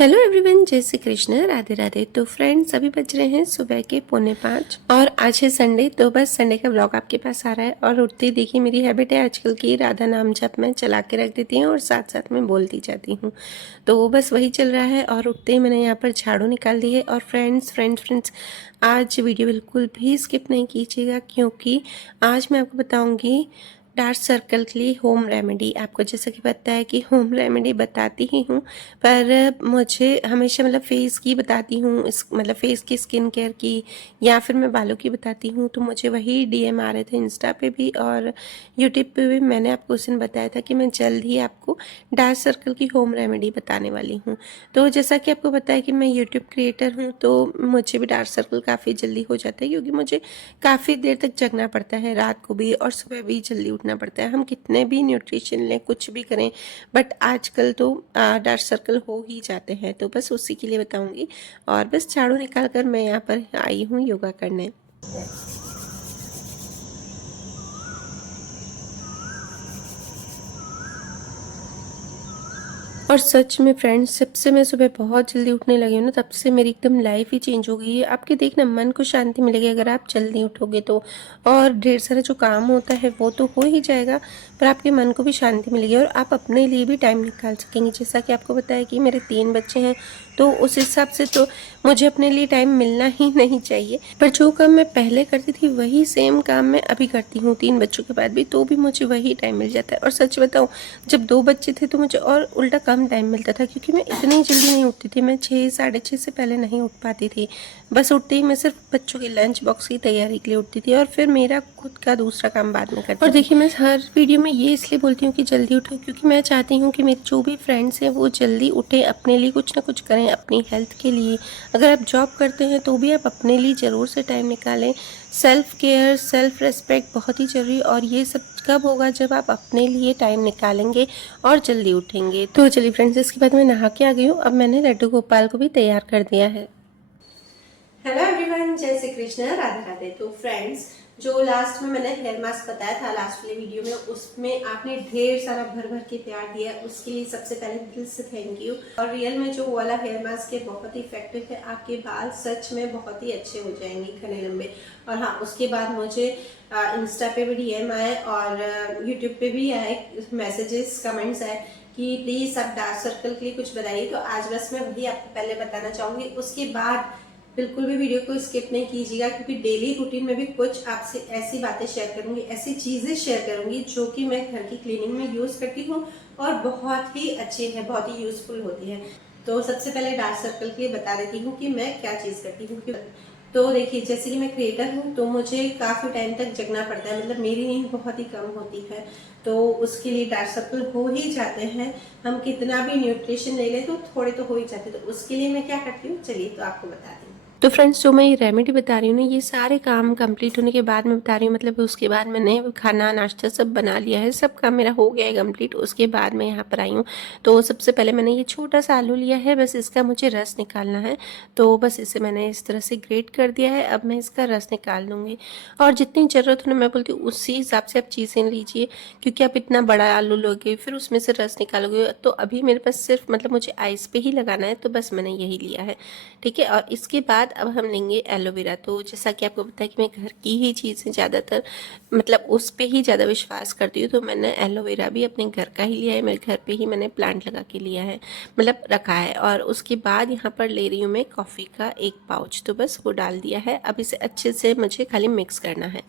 Hello everyone, जय श्री कृष्ण, राधे राधे। तो friends, अभी बज रहे हैं सुबह के 4:45 और आज है संडे। तो बस संडे का व्लॉग आपके पास आ रहा है और उठते ही देखिए मेरी हैबिट है आजकल की, राधा नाम जप मैं चला के रख देती हूँ और साथ साथ में बोलती जाती हूँ। तो बस वही चल रहा है और उठते ही मैंने यहाँ पर झाड़ू निकाल दी है। और फ्रेंड्स आज वीडियो बिल्कुल भी स्किप नहीं कीजिएगा, क्योंकि आज मैं आपको बताऊँगी डार्क सर्कल के लिए होम रेमेडी। आपको जैसा कि पता है कि होम रेमेडी बताती ही हूँ, पर मुझे हमेशा मतलब फेस की बताती हूँ, इस मतलब फेस की स्किन केयर की या फिर मैं बालों की बताती हूँ। तो मुझे वही डीएम आ रहे थे इंस्टा पे भी और यूट्यूब पे भी। मैंने आपको उस दिन बताया था कि मैं जल्द ही आपको डार्क सर्कल की होम रेमेडी बताने वाली हूँ। तो जैसा कि आपको पता है कि मैं यूट्यूब क्रिएटर हूँ, तो मुझे भी डार्क सर्कल काफ़ी जल्दी हो जाता है, क्योंकि मुझे काफ़ी देर तक जगना पड़ता है, रात को भी और सुबह भी जल्दी उठना पड़ता है। हम कितने भी न्यूट्रिशन लें, कुछ भी करें, बट आजकल तो डार्क सर्कल हो ही जाते हैं। तो बस उसी के लिए बताऊंगी। और बस झाड़ू निकाल कर मैं यहाँ पर आई हूँ योगा करने। और सच में फ्रेंड्स, जब से मैं सुबह बहुत जल्दी उठने लगी हूँ ना, तब से मेरी एकदम लाइफ ही चेंज हो गई है। आपके देखना मन को शांति मिलेगी अगर आप जल्दी उठोगे तो। और ढेर सारा जो काम होता है वो तो हो ही जाएगा, पर आपके मन को भी शांति मिलेगी और आप अपने लिए भी टाइम निकाल सकेंगे। जैसा कि आपको पता है कि मेरे 3 बच्चे हैं, तो उस हिसाब से तो मुझे अपने लिए टाइम मिलना ही नहीं चाहिए। पर जो काम मैं पहले करती थी वही सेम काम मैं अभी करती हूँ 3 बच्चों के बाद भी, तो भी मुझे वही टाइम मिल जाता है। और सच बताऊँ, जब 2 बच्चे थे तो मुझे और उल्टा कम टाइम मिलता था, क्योंकि मैं इतनी जल्दी नहीं उठती थी। मैं 6 साढ़े 6 से पहले नहीं उठ पाती थी। बस उठते ही मैं सिर्फ बच्चों के लंच बॉक्स की तैयारी के लिए उठती थी और फिर मेरा खुद का दूसरा काम बाद में करती थी। और देखिए, मैं हर वीडियो में ये इसलिए बोलती हूँ कि जल्दी उठो, क्योंकि मैं चाहती हूँ कि मेरे जो भी फ्रेंड्स हैं वो जल्दी उठें, अपने लिए कुछ ना कुछ करें, अपनी हेल्थ के लिए। अगर आप जॉब करते हैं तो भी आप अपने लिए ज़रूर से टाइम निकालें। सेल्फ केयर, सेल्फ रिस्पेक्ट बहुत ही ज़रूरी। और ये सब कब होगा? जब आप अपने लिए टाइम निकालेंगे और जल्दी उठेंगे। तो चलिए फ्रेंड्स, इसके बाद मैं नहा के आ गई हूँ। अब मैंने लड्डू गोपाल को भी तैयार कर दिया है। हेलो एवरीवन, जय श्री कृष्ण, राधे राधे। तो फ्रेंड्स, जो लास्ट में मैंने हेयर मास्क बताया था लास्ट वाले वीडियो में, उसमें आपने ढेर सारा भर भर के प्यार दिया, उसके लिए सबसे पहले दिल से थैंक यू। और रियल में जो वाला हेयर मास्क है बहुत ही इफेक्टिव है, आपके बाल सच में बहुत ही अच्छे हो जाएंगे, घने लंबे। और हाँ, उसके बाद मुझे इंस्टा पे भी डीएम आए और यूट्यूब पे भी आए मैसेजेस, कमेंट्स आए कि प्लीज आप डार्क सर्कल के लिए कुछ बताइए। तो आज बस मैं वही आपको पहले बताना चाहूंगी। उसके बाद बिल्कुल भी वीडियो को स्किप नहीं कीजिएगा, क्योंकि डेली रूटीन में भी कुछ आपसे ऐसी बातें शेयर करूंगी, ऐसी चीजें शेयर करूंगी जो कि मैं घर की क्लीनिंग में यूज करती हूँ और बहुत ही अच्छी है, बहुत ही यूजफुल होती है। तो सबसे पहले डार्क सर्कल के लिए बता देती हूँ कि मैं क्या चीज करती हूँ। तो देखिए, जैसे कि मैं क्रिएटर हूँ तो मुझे काफी टाइम तक जगना पड़ता है, मतलब मेरी नींद बहुत ही कम होती है, तो उसके लिए डार्क सर्कल हो ही जाते हैं। हम कितना भी न्यूट्रिशन ले लें तो थोड़े तो हो ही जाते हैं। तो उसके लिए मैं क्या करती हूँ, चलिए तो आपको बताती हूँ। तो फ्रेंड्स, जो मैं ये रेमेडी बता रही हूँ ना, ये सारे काम कंप्लीट होने के बाद मैं बता रही हूँ। मतलब उसके बाद मैंने खाना नाश्ता सब बना लिया है, सब काम मेरा हो गया है कंप्लीट। उसके बाद मैं यहाँ पर आई हूँ। तो सबसे पहले मैंने ये छोटा सा आलू लिया है, बस इसका मुझे रस निकालना है। तो बस इसे मैंने इस तरह से ग्रेट कर दिया है। अब मैं इसका रस निकाल लूँगी। और जितनी ज़रूरत हो ना, मैं बोलती हूँ उसी हिसाब से आप चीज़ें लीजिए, क्योंकि आप इतना बड़ा आलू लोगे फिर उसमें से रस निकालोगे। तो अभी मेरे पास सिर्फ मतलब मुझे आइस पे ही लगाना है, तो बस मैंने यही लिया है, ठीक है। और इसके बाद अब हम लेंगे एलोवेरा। तो जैसा कि आपको पता है कि मैं घर की ही चीज़ें ज़्यादातर मतलब उस पे ही ज़्यादा विश्वास करती हूँ, तो मैंने एलोवेरा भी अपने घर का ही लिया है। मेरे घर पे ही मैंने प्लांट लगा के लिया है, मतलब रखा है। और उसके बाद यहाँ पर ले रही हूँ मैं कॉफ़ी का एक पाउच, तो बस वो डाल दिया है। अब इसे अच्छे से मुझे खाली मिक्स करना है।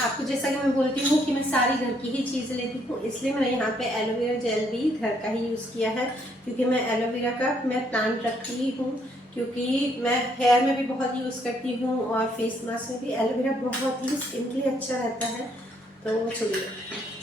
आपको जैसा कि मैं बोलती हूँ कि मैं सारी घर की ही चीज़ें लेती हूँ, इसलिए मैंने यहाँ पे एलोवेरा जेल भी घर का ही यूज़ किया है, क्योंकि मैं एलोवेरा का मैं प्लांट रखती हूँ, क्योंकि मैं हेयर में भी बहुत यूज़ करती हूँ और फेस मास्क में भी एलोवेरा बहुत ही स्किन के लिए अच्छा रहता है। तो चलिए,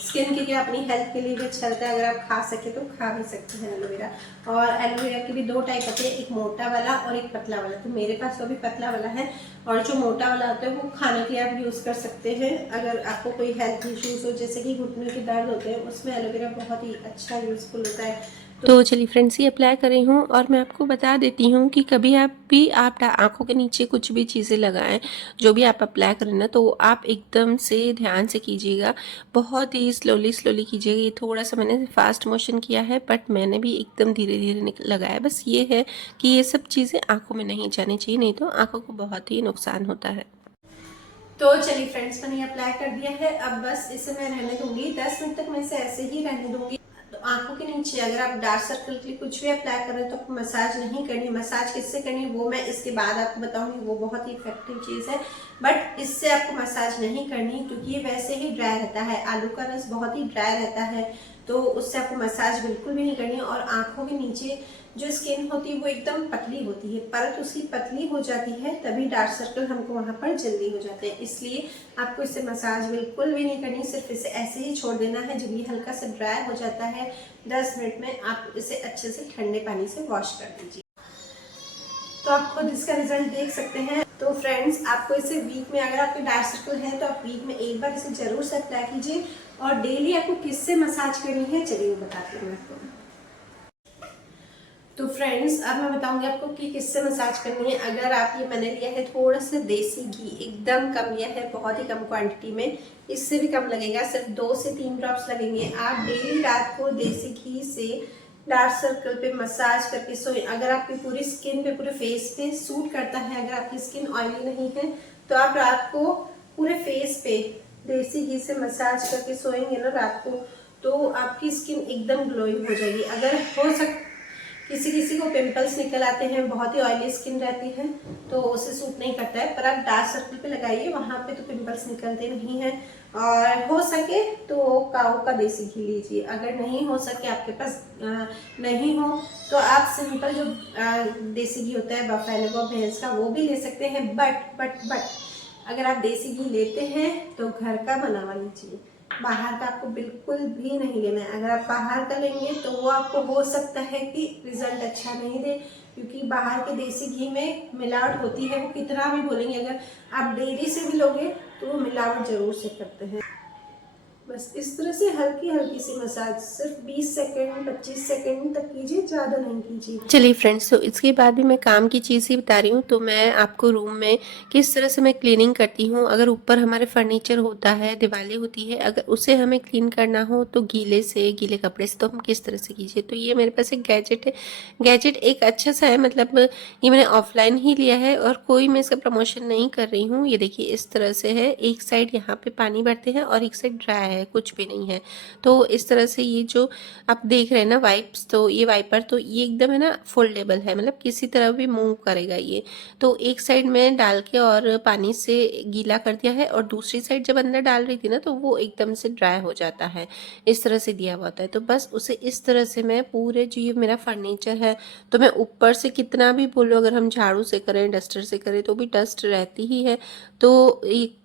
स्किन के लिए, अपनी हेल्थ के लिए भी अच्छा रहता है। अगर आप खा सके तो खा भी सकते हैं एलोवेरा। और एलोवेरा के भी 2 टाइप होते हैं, एक मोटा वाला और एक पतला वाला। तो मेरे पास वो भी पतला वाला है, और जो मोटा वाला होता है वो खाने के लिए आप यूज़ कर सकते हैं। अगर आपको कोई हेल्थ इश्यूज हो, जैसे कि घुटने के दर्द होते हैं, उसमें एलोवेरा बहुत ही अच्छा यूज़फुल होता है। तो चलिए फ्रेंड्स, ये अप्लाई कर रही हूँ और मैं आपको बता देती हूँ कि कभी आप आँखों के नीचे कुछ भी चीज़ें लगाएं, जो भी आप अप्लाई करें ना, तो आप एकदम से ध्यान से कीजिएगा, बहुत ही स्लोली स्लोली कीजिएगा। ये थोड़ा सा मैंने फास्ट मोशन किया है, बट मैंने भी एकदम धीरे धीरे लगाया। बस ये है कि ये सब चीज़ें आँखों में नहीं जानी चाहिए, नहीं तो आँखों को बहुत ही नुकसान होता है। तो चलिए फ्रेंड्स, मैंने अप्लाई कर दिया है। अब बस इसे मैं रहने दूंगी 10 मिनट तक, मैं इसे ऐसे ही रहने दूंगी। तो आंखों के नीचे अगर आप डार्क सर्कल के लिए कुछ भी अप्लाई कर रहे हैं तो आपको मसाज नहीं करनी। मसाज किससे करनी वो मैं इसके बाद आपको बताऊंगी, वो बहुत ही इफेक्टिव चीज़ है, बट इससे आपको मसाज नहीं करनी क्योंकि ये वैसे ही ड्राई रहता है। आलू का रस बहुत ही ड्राई रहता है, तो उससे आपको मसाज बिल्कुल भी नहीं करनी। और आंखों के नीचे जो स्किन होती है वो एकदम पतली होती है, परत उसकी पतली हो जाती है, तभी डार्क सर्कल हमको वहाँ पर जल्दी हो जाते हैं। इसलिए आपको इससे मसाज बिल्कुल भी नहीं करनी, सिर्फ इसे ऐसे ही छोड़ देना है। जब ये हल्का से ड्राई हो जाता है 10 मिनट में, आप इसे अच्छे से ठंडे पानी से वॉश कर दीजिए। तो आप खुद इसका रिजल्ट देख सकते हैं। तो फ्रेंड्स, आपको इसे वीक में, अगर आपके डार्क सर्कल है तो आप वीक में एक बार इसे जरूर से अप्लाई कीजिए। और डेली आपको किससे मसाज करनी है चलिए बताती हूँ आपको। तो फ्रेंड्स, अब मैं बताऊंगी आपको कि किससे मसाज करनी है। अगर आप ये मैंने लिया है थोड़ा सा देसी घी, एकदम कम लिया है, बहुत ही कम क्वांटिटी में, इससे भी कम लगेगा, सिर्फ 2 से 3 ड्रॉप्स लगेंगे। आप डेली रात को देसी घी से डार्क सर्कल पे मसाज करके सोएं। अगर आपकी पूरी स्किन पे, पूरे फेस पे सूट करता है, अगर आपकी स्किन ऑयली नहीं है, तो आप रात को पूरे फेस पे देसी घी से मसाज करके सोएंगे ना रात को, तो आपकी स्किन एकदम ग्लोइंग हो जाएगी। अगर हो किसी किसी को पिंपल्स निकल आते हैं, बहुत ही ऑयली स्किन रहती है, तो उसे सूट नहीं करता है, पर आप डार्क सर्कल पे लगाइए, वहां पे तो पिंपल्स निकलते नहीं हैं। और हो सके तो काऊ का देसी घी लीजिए। अगर नहीं हो सके, आपके पास नहीं हो, तो आप सिंपल जो देसी घी होता है बफेलो भैंस का, वो भी ले सकते हैं। बट अगर आप देसी घी लेते हैं तो घर का बना हुआ लीजिए, बाहर का आपको बिल्कुल भी नहीं लेना है। अगर आप बाहर का लेंगे तो वो आपको हो सकता है कि रिजल्ट अच्छा नहीं दे, क्योंकि बाहर के देसी घी में मिलावट होती है। वो कितना भी बोलेंगे, अगर आप डेयरी से भी लोगे तो वो मिलावट जरूर से करते हैं। बस इस तरह से हल्की हल्की सी मसाज, सिर्फ 20 सेकंड 25 सेकंड तक कीजिए, ज़्यादा नहीं कीजिए। चलिए फ्रेंड्स, तो इसके बाद भी मैं काम की चीज़ ही बता रही हूँ। तो मैं आपको रूम में किस तरह से मैं क्लीनिंग करती हूँ। अगर ऊपर हमारे फर्नीचर होता है, दीवारें होती है, अगर उसे हमें क्लीन करना हो तो गीले कपड़े से, तो हम किस तरह से कीजिए। तो ये मेरे पास एक गैजेट है। गैजेट एक अच्छा सा है, मतलब ये मैंने ऑफलाइन ही लिया है और कोई मैं इसका प्रमोशन नहीं कर रही हूँ। ये देखिए इस तरह से है, एक साइड यहाँ पे पानी भरते हैं और एक साइड ड्राई है, कुछ भी नहीं है। तो इस तरह से ये जो आप देख रहे हैं ना वाइप्स, तो ये वाइपर तो ये एकदम है ना फोल्डेबल है, मतलब किसी तरह भी मूव करेगा ये। तो एक साइड में डाल के और पानी से गीला कर दिया है, और दूसरी साइड जब अंदर डाल रही थी ना, तो वो एकदम से ड्राई हो जाता है। इस तरह से दिया हुआ होता है। तो बस उसे इस तरह से मैं पूरे, जो ये मेरा फर्नीचर है, तो मैं ऊपर से कितना भी बोलो, अगर हम झाड़ू से करें, डस्टर से करें, तो भी डस्ट रहती ही है। तो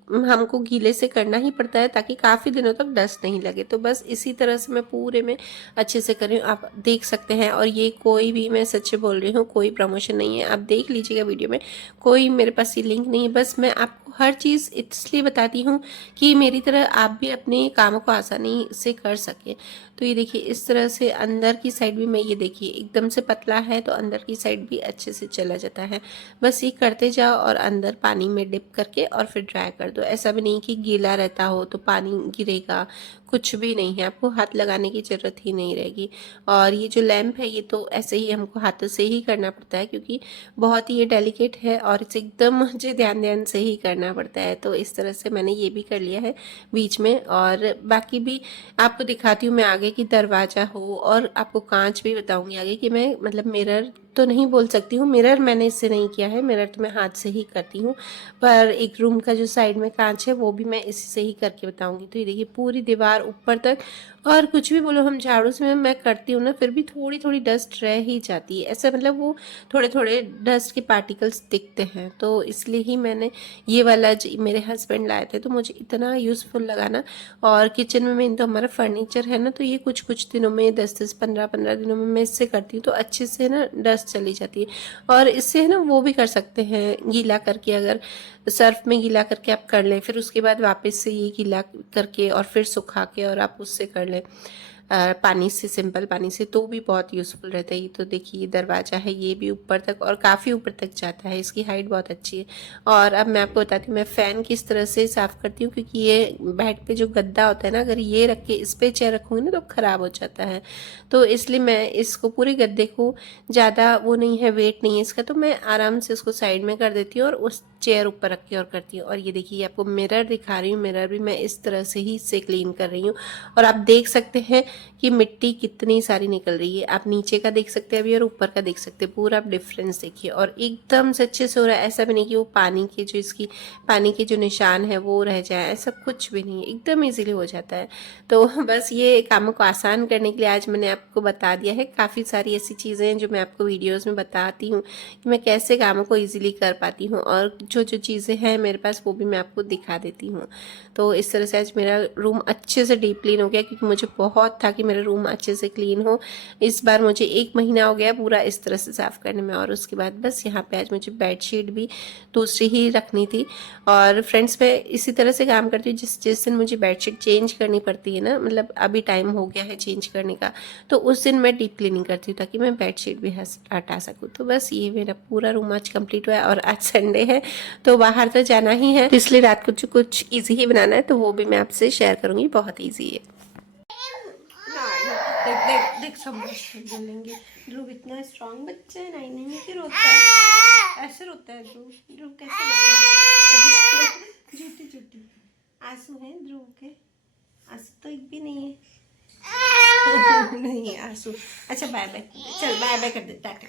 हमको गीले से करना ही पड़ता है ताकि काफ़ी दिनों तक डस्ट नहीं लगे। तो बस इसी तरह से मैं पूरे में अच्छे से कर रही हूँ, आप देख सकते हैं। और ये कोई भी, मैं सच बोल रही हूँ, कोई प्रमोशन नहीं है, आप देख लीजिएगा वीडियो में, कोई मेरे पास ये लिंक नहीं है। बस मैं आपको हर चीज़ इसलिए बताती हूँ कि मेरी तरह आप भी अपने कामों को आसानी से कर सके। तो ये देखिए इस तरह से अंदर की साइड भी मैं, ये देखिए एकदम से पतला है तो अंदर की साइड भी अच्छे से चला जाता है। बस ये करते जाओ और अंदर पानी में डिप करके और फिर ड्राई कर दो। ऐसा भी नहीं कि गीला रहता हो तो पानी गिरेगा, कुछ भी नहीं है, आपको हाथ लगाने की ज़रूरत ही नहीं रहेगी। और ये जो लैंप है, ये तो ऐसे ही हमको हाथों से ही करना पड़ता है, क्योंकि बहुत ही ये डेलिकेट है और इसे एकदम मुझे ध्यान से ही करना पड़ता है। तो इस तरह से मैंने ये भी कर लिया है बीच में। और बाकी भी आपको दिखाती हूँ मैं आगे की, दरवाज़ा हो, और आपको कांच भी बताऊँगी आगे कि मैं, मतलब मिरर तो नहीं बोल सकती हूँ, मिरर मैंने इससे नहीं किया है, मिरर तो मैं हाथ से ही करती हूँ, पर एक रूम का जो साइड में कांच है वो भी मैं इसी से ही करके बताऊंगी। तो ये देखिए पूरी दीवार ऊपर तक, और कुछ भी बोलो, हम झाड़ू से मैं करती हूँ ना, फिर भी थोड़ी थोड़ी डस्ट रह ही जाती है, ऐसा मतलब वो थोड़े थोड़े डस्ट के पार्टिकल्स दिखते हैं। तो इसलिए ही मैंने ये वाला मेरे हस्बैंड लाए थे, तो मुझे इतना यूज़फुल लगा ना। और किचन में मेन तो हमारा फर्नीचर है ना, तो ये कुछ कुछ दिनों में, 10-10 15-15 दिनों में मैं इससे करती हूँ, तो अच्छे से ना डस्ट चली जाती है। और इससे है ना वो भी कर सकते हैं गीला करके, अगर सर्फ में गीला करके आप कर लें, फिर उसके बाद वापस से ये गीला करके और फिर सुखा के और आप उससे कर लें। पानी से, सिंपल पानी से, तो भी बहुत यूज़फुल रहता है। ये तो देखिए दरवाज़ा है, ये भी ऊपर तक और काफ़ी ऊपर तक जाता है, इसकी हाइट बहुत अच्छी है। और अब मैं आपको बताती हूँ मैं फ़ैन किस तरह से साफ़ करती हूँ, क्योंकि ये बेड पे जो गद्दा होता है ना, अगर ये रख के इस पे चेयर रखूँगी ना तो ख़राब हो जाता है। तो इसलिए मैं इसको पूरे गद्दे को, ज़्यादा वो नहीं है, वेट नहीं है इसका, तो मैं आराम से उसको साइड में कर देती हूँ और उस चेयर ऊपर रख के और करती हूँ। और ये देखिए आपको मिरर दिखा रही हूँ, मिरर भी मैं इस तरह से ही इससे क्लीन कर रही हूँ। और आप देख सकते हैं कि मिट्टी कितनी सारी निकल रही है। आप नीचे का देख सकते हैं अभी और ऊपर का देख सकते हैं, पूरा आप डिफरेंस देखिए। और एकदम से अच्छे से हो रहा है, ऐसा भी नहीं कि वो पानी के जो इसकी पानी के जो निशान है वो रह जाए, ऐसा कुछ भी नहीं है, एकदम इजीली हो जाता है। तो बस ये कामों को आसान करने के लिए आज मैंने आपको बता दिया है। काफ़ी सारी ऐसी चीज़ें हैं जो मैं आपको वीडियोज़ में बताती हूँ कि मैं कैसे कामों को ईजिली कर पाती हूँ, और जो जो चीज़ें हैं मेरे पास वो भी मैं आपको दिखा देती हूँ। तो इस तरह से आज मेरा रूम अच्छे से डीप क्लीन हो गया, क्योंकि मुझे बहुत था कि मेरा रूम अच्छे से क्लीन हो। इस बार मुझे 1 महीना हो गया पूरा इस तरह से साफ़ करने में। और उसके बाद बस यहाँ पे आज मुझे बेडशीट भी दूसरी ही रखनी थी। और फ्रेंड्स मैं इसी तरह से काम करती हूँ, जिस दिन मुझे बेडशीट चेंज करनी पड़ती है ना, मतलब अभी टाइम हो गया है चेंज करने का, तो उस दिन मैं डीप क्लीनिंग करती हूँ ताकि मैं बेडशीट भी हटा सकूँ। तो बस ये मेरा पूरा रूम आज कंप्लीट हुआ है। और आज संडे है तो बाहर तो जाना ही है, तो इसलिए रात को कुछ ईजी ही बनाना है, तो वो भी मैं आपसे शेयर करूँगी, बहुत ईजी है। देख देख देख सब बोलेंगे ध्रुव इतना स्ट्रांग बच्चा है, नहीं नहीं क्यों रोता है, ऐसे रोता है ध्रुव, ध्रुव कैसे रोता है, झूठी झूठी आंसू है ध्रुव के, आंसू तो एक भी नहीं है। नहीं आंसू। अच्छा बाय बाय, चल बाय बाय कर दे, टाटा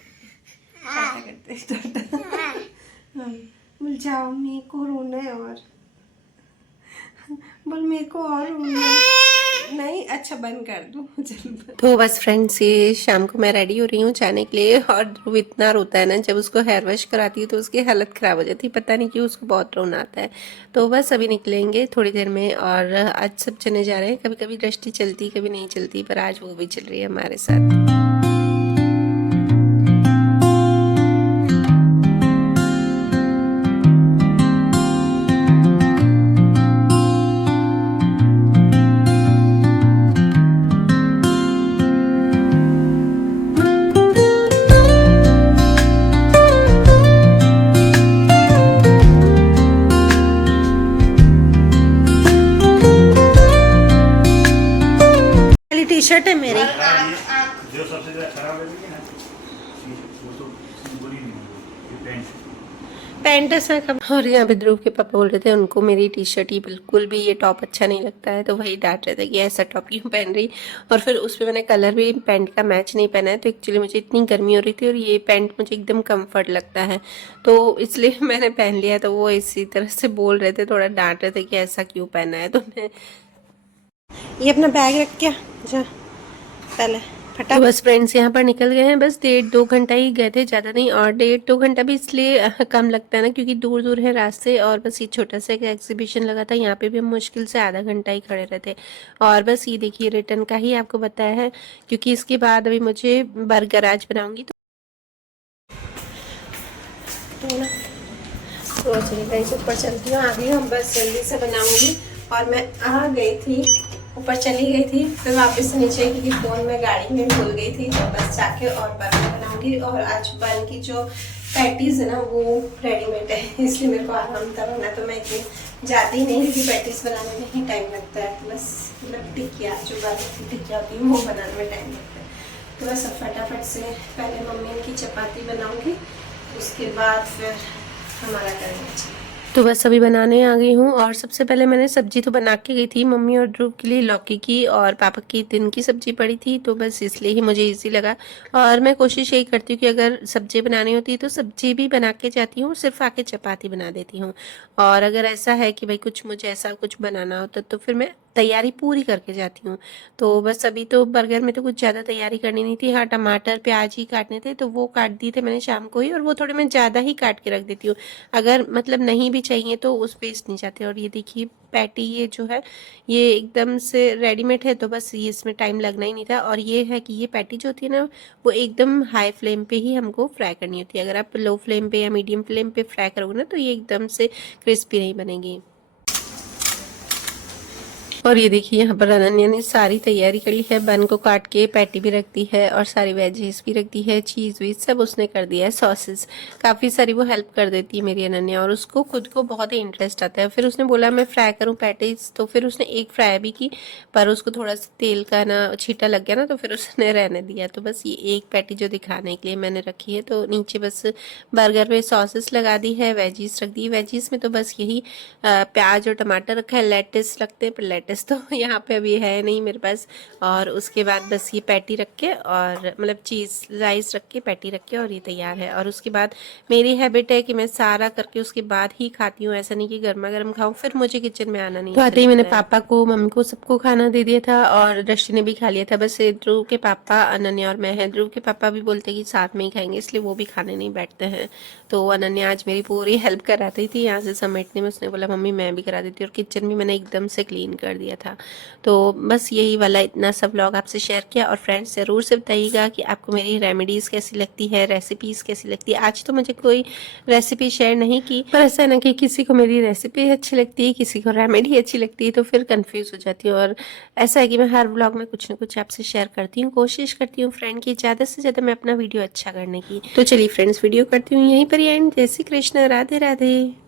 टाटा करते टाटा। हाँ बोल जाओ, मेरे को रोना है, और बोल मेरे को और रोना है। नहीं अच्छा बंद कर दो चल। तो बस फ्रेंड्स ये शाम को मैं रेडी हो रही हूँ जाने के लिए। और ध्रुव इतना रोता है ना, जब उसको हेयर वॉश कराती हूँ तो उसकी हालत ख़राब हो जाती है, पता नहीं क्यों उसको बहुत रोना आता है। तो बस अभी निकलेंगे थोड़ी देर में, और आज सब चले जा रहे हैं। कभी कभी दृष्टि चलती कभी नहीं चलती, पर आज वो भी चल रही है हमारे साथ। टी शर्ट है मेरी, जो सबसे ज्यादा खराब है ना वो तो बुरी नहीं है, पैंट ऐसा कब। और यहाँ पे ध्रुव के पापा बोल रहे थे उनको मेरी टी शर्ट ही बिल्कुल भी ये टॉप अच्छा नहीं लगता है, तो वही डांट रहे थे कि ऐसा टॉप क्यों पहन रही। और फिर उस पर मैंने कलर भी पैंट का मैच नहीं पहना है, तो एक्चुअली मुझे इतनी गर्मी हो रही थी और ये पैंट मुझे एकदम कम्फर्ट लगता है, तो इसलिए मैंने पहन लिया। तो वो इसी तरह से बोल रहे थे, थोड़ा डांट रहे थे कि ऐसा क्यों पहना है तुमने। ये अपना बैग रख क्या जा पहले फटा। तो बस फ्रेंड्स यहाँ पर निकल गए हैं, बस 1.5-2 घंटा ही गए थे, ज़्यादा नहीं। और 1.5-2 घंटा भी इसलिए कम लगता है ना, क्योंकि दूर दूर है रास्ते। और बस ये छोटा सा एक एग्जीबिशन लगा था, यहाँ पे भी हम मुश्किल से आधा घंटा ही खड़े रहे थे। और बस ये देखिए रिटर्न का ही आपको बताया है, क्योंकि इसके बाद अभी मुझे बर्गर आज बनाऊंगी। तो चलिए ऊपर चलती हूँ, आगे हम बस जल्दी से बनाऊंगी। और मैं आ गई थी, ऊपर चली गई थी, फिर वापस नीचे, क्योंकि फ़ोन में गाड़ी में भूल गई थी। तो बस जाके और बर्गर बनाऊंगी। और आज बन की जो पैटीज़ है ना वो रेडीमेड है, इसलिए मेरे को आराम था, वरना तो मैं इतनी जाती नहीं, क्योंकि पैटीज़ बनाने में ही टाइम लगता है। तो बस मतलब टिक्किया जो बर्गर की टिक्किया होती है वो बनाने में टाइम लगता है। तो बस अब फटाफट से पहले मम्मी की चपाती बनाऊँगी, उसके बाद फिर हमारा करेंगे। तो बस अभी बनाने आ गई हूँ। और सबसे पहले मैंने सब्जी तो बना के गई थी मम्मी और ध्रुव के लिए, लौकी की, और पापा की दिन की सब्जी पड़ी थी, तो बस इसलिए ही मुझे इजी लगा। और मैं कोशिश यही करती हूँ कि अगर सब्जी बनानी होती है तो सब्जी भी बना के जाती हूँ, सिर्फ आके चपाती बना देती हूँ। और अगर ऐसा है कि भाई कुछ मुझे ऐसा कुछ बनाना होता तो फिर मैं तैयारी पूरी करके जाती हूँ। तो बस अभी तो बर्गर में तो कुछ ज़्यादा तैयारी करनी नहीं थी। हाँ टमाटर प्याज ही काटने थे, तो वो काट दिए थे मैंने शाम को ही, और वो थोड़े मैं ज़्यादा ही काट के रख देती हूँ, अगर मतलब नहीं भी चाहिए तो उस वेस्ट नहीं जाते। और ये देखिए पैटी ये जो है ये एकदम से रेडीमेड है, तो बस ये इसमें टाइम लगना ही नहीं था। और ये है कि ये पैटी जो होती है ना वो एकदम हाई फ्लेम पे ही हमको फ्राई करनी होती है, अगर आप लो फ्लेम पे या मीडियम फ्लेम पे फ्राई करोगे ना तो ये एकदम से क्रिस्पी नहीं बनेगी। और ये देखिए यहाँ पर अनन्या ने सारी तैयारी कर ली है, बन को काट के पैटी भी रख दी है और सारी वेजीज भी रख दी है, चीज़ वीज सब उसने कर दिया है, सॉसेस काफ़ी सारी वो हेल्प कर देती है मेरी अनन्या, और उसको खुद को बहुत ही इंटरेस्ट आता है। फिर उसने बोला मैं फ्राई करूँ पैटीज, तो फिर उसने एक फ्राई भी की, पर उसको थोड़ा सा तेल का ना छींटा लग गया ना, तो फिर उसने रहने दिया। तो बस ये एक पैटी जो दिखाने के लिए मैंने रखी है। तो नीचे बस बर्गर पे सॉसेस लगा दी है, वेजीज रख दी। वेजीज में तो बस यही प्याज और टमाटर रखा है, लेटिस रखते हैं पर लेटिस तो यहाँ पे अभी है नहीं मेरे पास। और उसके बाद बस ये पैटी रख के और मतलब चीज़ राइस रख के पैटी रख के और ये तैयार है। और उसके बाद मेरी हैबिट है कि मैं सारा करके उसके बाद ही खाती हूँ, ऐसा नहीं कि गर्मा गर्म खाऊं, फिर मुझे किचन में आना नहीं तो आते ही मैंने पापा को मम्मी को सबको खाना दे दिया था और दृष्टि ने भी खा लिया था। बस ध्रुव के पापा, अनन्या और मैं हैं। ध्रुव के पापा भी बोलते कि साथ में ही खाएंगे, इसलिए वो भी खाने नहीं बैठते हैं। तो अनन्या आज मेरी पूरी हेल्प कराती थी यहाँ से समेटने में। उसने बोला मम्मी मैं भी करा देती हूँ, और किचन भी मैंने एकदम से क्लीन कर दिया था। तो बस यही वाला इतना सब व्लॉग आपसे शेयर किया। और फ्रेंड्स ज़रूर से बताइएगा कि आपको मेरी रेमेडीज़ कैसी लगती है, रेसिपीज़ कैसी लगती है। आज तो मुझे कोई रेसिपी शेयर नहीं की, पर ऐसा है ना कि किसी को मेरी रेसिपी अच्छी लगती है, किसी को रेमेडी अच्छी लगती है, तो फिर कंफ्यूज हो जाती हूँ। और ऐसा है कि मैं हर व्लॉग में कुछ ना कुछ आपसे शेयर करती हूँ, कोशिश करती हूँ फ्रेंड की ज़्यादा से ज़्यादा मैं अपना वीडियो अच्छा करने की। तो चलिए फ्रेंड्स वीडियो करती हूँ यहीं पर एंड। जय श्री कृष्ण, राधे राधे।